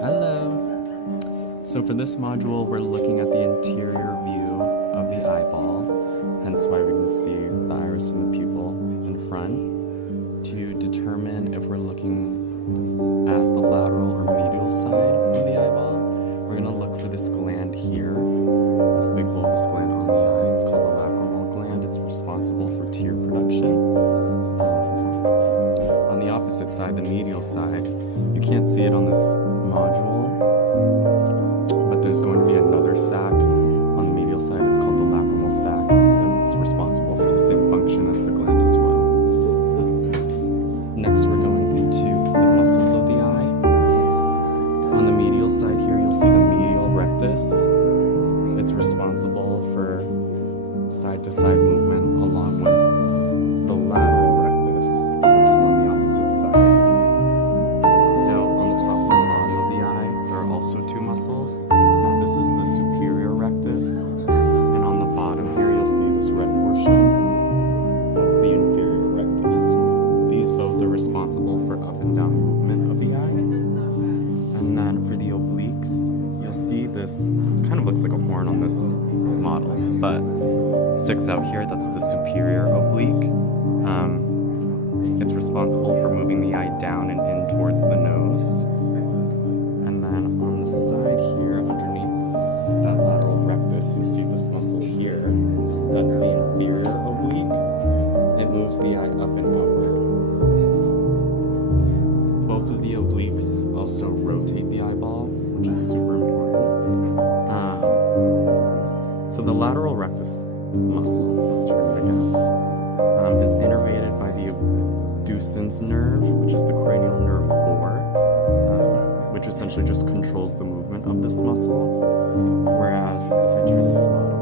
Hello! So for this module, we're looking at the interior view of the eyeball, hence why we can see the iris and the pupil in front, to determine if we're looking at the lateral or medial side of the eyeball. We're going to look for this gland here, this big bulbous gland on the eye. It's called the lacrimal gland. It's responsible for tear production. On the opposite side, the medial side, you can't see it on this module, but there's going to be another sac on the medial side. It's called the lacrimal sac, and it's responsible for the same function as the gland as well. Next, we're going into the muscles of the eye. On the medial side here, you'll see the medial rectus. It's responsible for side-to-side movement along with the lateral rectus, which is on the opposite side. Now, on the top and the bottom of the eye, there are also two muscles. This is the superior rectus, and on the bottom here, you'll see this red portion. That's the inferior rectus. These both are responsible for up and down movement of the eye. And then for the obliques, you'll see this kind of looks like a horn on this model, but it sticks out here. That's the superior oblique. It's responsible for moving the eye down and in towards the nose. And then on the side here, underneath that lateral rectus, you'll see this muscle here. That's the inferior oblique. It moves the eye up and outward. Both of the obliques also rotate the eyeball, which is super important. So the lateral rectus muscle, I'll turn it again, is innervated by the abducens nerve, which is the cranial nerve 4, which essentially just controls the movement of this muscle. Whereas, if I turn this model,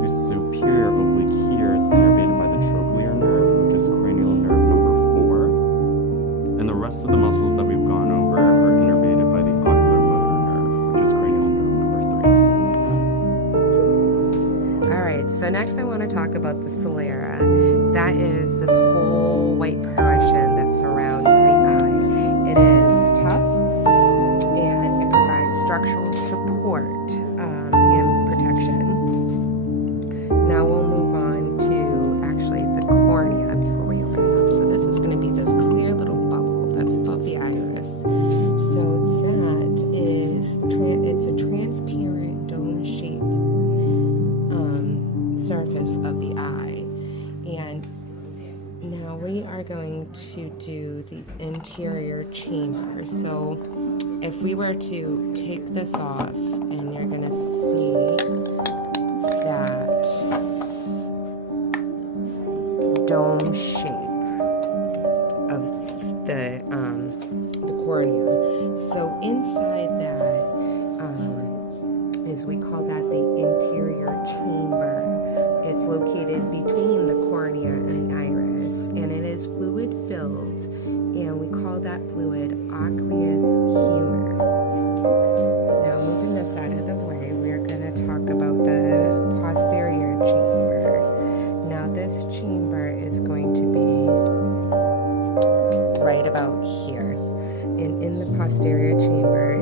the superior oblique here is innervated by the trochlear nerve, which is cranial nerve number 4. And the rest of the muscles that we've gone over are innervated by the oculomotor nerve, which is cranial nerve number 3. Alright, so next I want to talk about the sclera. That is this whole white portion that surrounds the eye. It is tough and it provides structural support and protection. Now we'll move on to actually the cornea before we open it up. So this is going to be this clear little bubble that's above the iris. So that is, it's a transparent dome-shaped surface of the eye. And now we are going to do the interior chamber. So if we were to take this off, and you're going to see that dome shape of the cornea. So inside that is, we call that the interior chamber. It's located between the cornea and the iris, and it is fluid filled, and we call that fluid aqueous humor. Now, moving this out of the way, we're going to talk about the posterior chamber. Now, this chamber is going to be right about here. In the posterior chamber,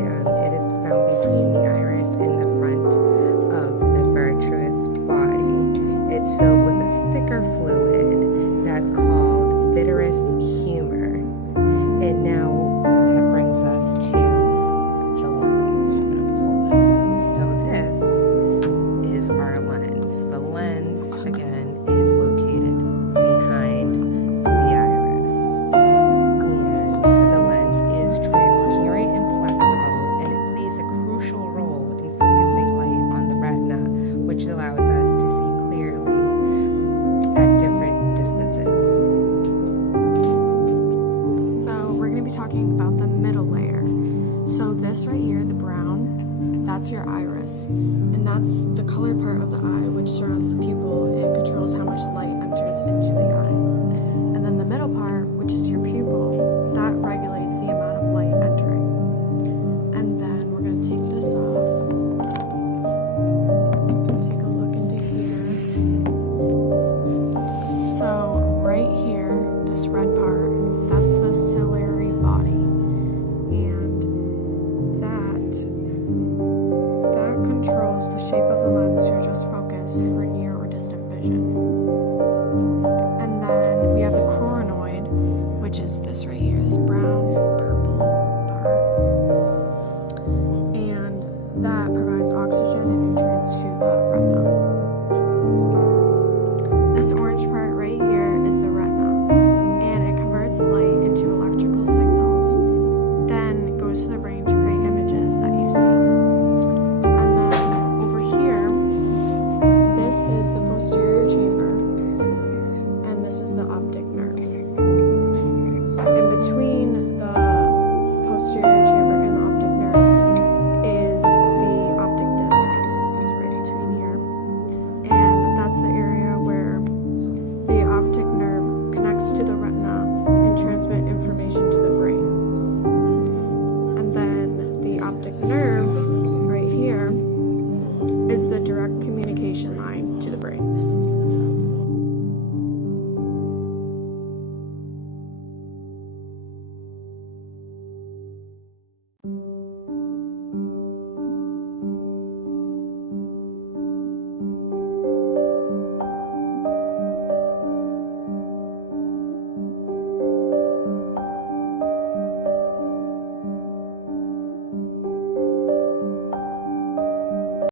it is found between the iris and the front of the vitreous body. It's filled with a thicker fluid that's called vitreous humor. And now that brings us to the lens. I'm going to pull this out. So this is our lens. The lens, again, is located behind the iris. And the lens is transparent and flexible, and it plays a crucial role in focusing light on the retina, which allows us to see clearly at different distances. So we're going to be talking about the middle layer. So this right here, the brown, that's your iris. And that's the colored part of the eye, which surrounds the pupil and controls how much light enters into the eye. And then the middle part, which is your pupil, that regulates the amount of light entering. And then we're going to take this off. Take a look into here. So right here, this red part